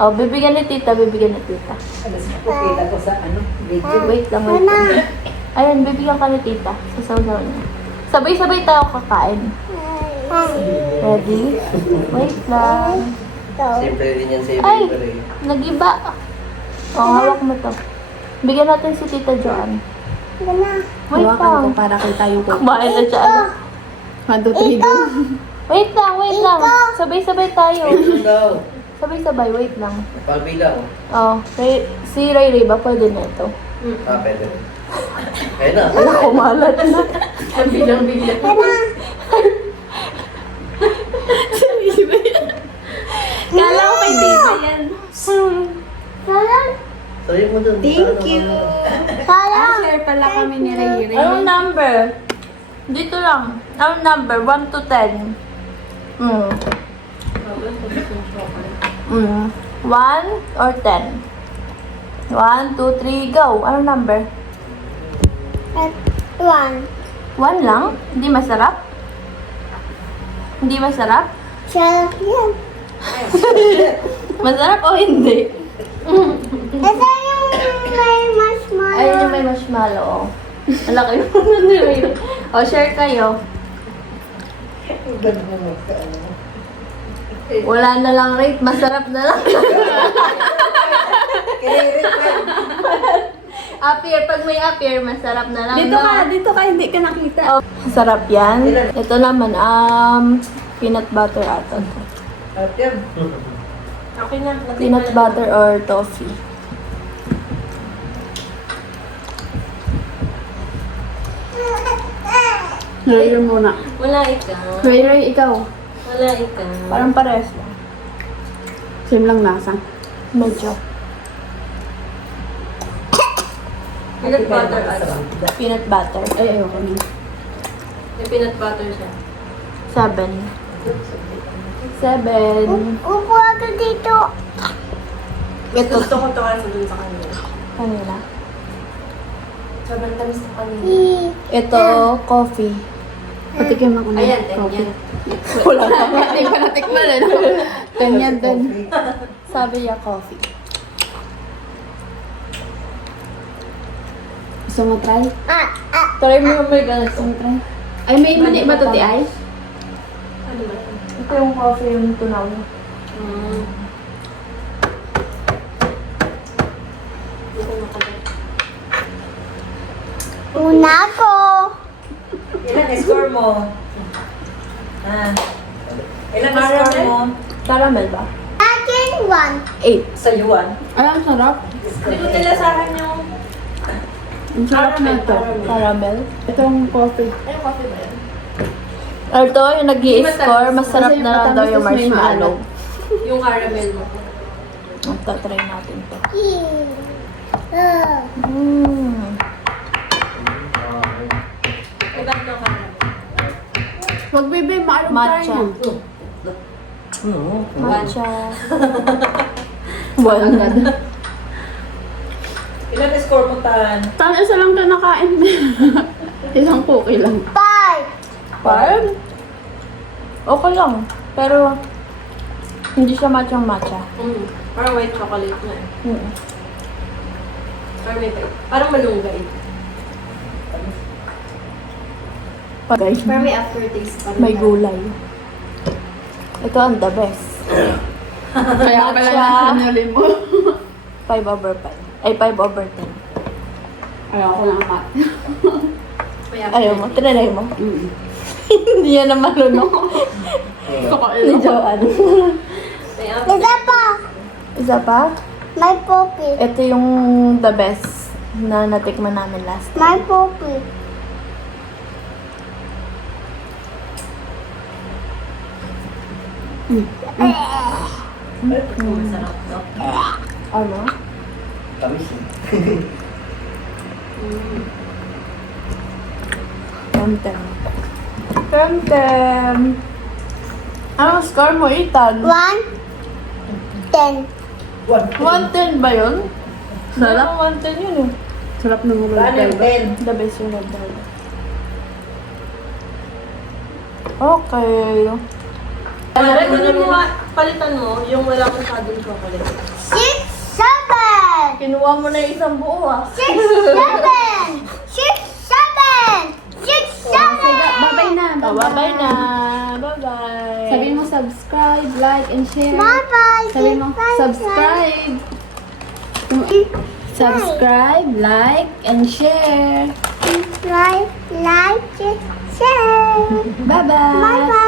Oh, bibigyan ni tita, bibigyan ni tita. Alas ko, kita ko sa video. Wait lang, wait lang. Ayun, bibigyan ka ni tita. Sa sausaw niya. Sabay-sabay tayo kakain. Ready? Wait lang. Siyempre rin yan sa Ay! iba rin. Nag-iba. Oh, hawak mo to. Bigyan natin si Tita Joanne. Wait Hawakan ko lang. para kita yung cookie. Kumain na siya. 1, 2, 3, go. Wait lang, wait lang. Sabay-sabay tayo. Wait lang daw. Sabay-sabay, wait lang. Pagbilang. Oh, si Ray Ray ba? Pwede na ito. Pwede rin. Ayun na. Ala, kumalat na. Ang bilang-bilang. Kala ko kay tita yan. Sabi mo dun. Thank you. Share pala kami ni Ray Ray. Anong number? Dito lang. Anong number? 1 to 10. 1 or 10? 1, 2, 3, go. Anong number? 1 lang? Hindi masarap? Hindi masarap? Masarap o hindi? Ayun yung may marshmallow. Ang laki mo na nilay. O, share kayo. Wala na lang rate. Masarap na lang. Appear. Pag may appear, masarap na lang. Dito ka, hindi ka nakita. Oh, masarap yan. Ito naman, peanut butter ata. At yan. Okay na. Peanut butter or toffee. Ray Ray muna. Wala ikaw. Ray Ray, ikaw. Wala ikaw. Parang pares lang. Same lang lasa. Medyo. Peanut butter ano? Peanut butter. Ay, ayoko na. May peanut butter siya. 7. 7. Upo ako dito. Ito. Gusto ko to kasi dun sa kanila. Kanila. Sobrang tamis ng kanila. Ito, coffee. Patikim ako na. Ayan, coffee. yan. Wala pa. Hindi pa natikman eh. Ganyan din. Sabi niya coffee. Gusto mo try? Try mo yung may ganito. Gusto mo try? Ay, may mani ba ito, ti Ay? Ano ba? Ito yung coffee, yung tunaw niya. Hindi ko makagat. Una ko. Ilan score mo? Ilan score mo? Caramel ba? Akin 1. 8. Sa yuan. Ay, ang sarap. Hindi ko nilasahan yung... Ang sarap na ito. Caramel. Itong coffee. Ano coffee ba yan? Ito, yung nag-i-score, masarap Kasi na lang daw yung matamis, tas may marshmallow. Yung caramel mo. Tatry natin to. Uh, Iba ito caramel. Wag bebe, maalong Matcha. tayo. Matcha. One. Ilan score mo, Tan? Tan, isa lang ka nakain. Isang cookie lang. 5. Parang okay lang. Pero hindi siya matcha. Parang white chocolate na eh. Parang malunggay. Pagay. Parang may aftertaste pa rin. May gulay. Ito ang the best. Kaya pala Matcha. nasa nalin mo. 5/5. Ay, 5/10. Ayoko na kat. May Ayaw mo? Tinanay mo? Mm. Hindi yan na malunok. Ni Joanne. May Isa pa. Isa pa? May poppy. Ito yung the best na natikman namin last. May poppy. masarap to. Ano? Tamis eh. Temtem. Temtem. Anong score mo, Ethan? 1. 10. 110 ba yun? Sarap. 110 yun eh. Sarap ng red velvet. The best yung red velvet. Okay. Aray, kunin mo nga, palitan mo, yung wala masyadong chocolate. 6, 7. Kinuha mo na yung isang buo ah. 6, 7. 6, 7. 6, 7. Bye-bye na. Oh, bye-bye na. Bye-bye. Sabihin mo subscribe, like, and share. Bye-bye. Sabihin mo subscribe. Subscribe, like, and share. Like, share. Bye-bye. Bye-bye.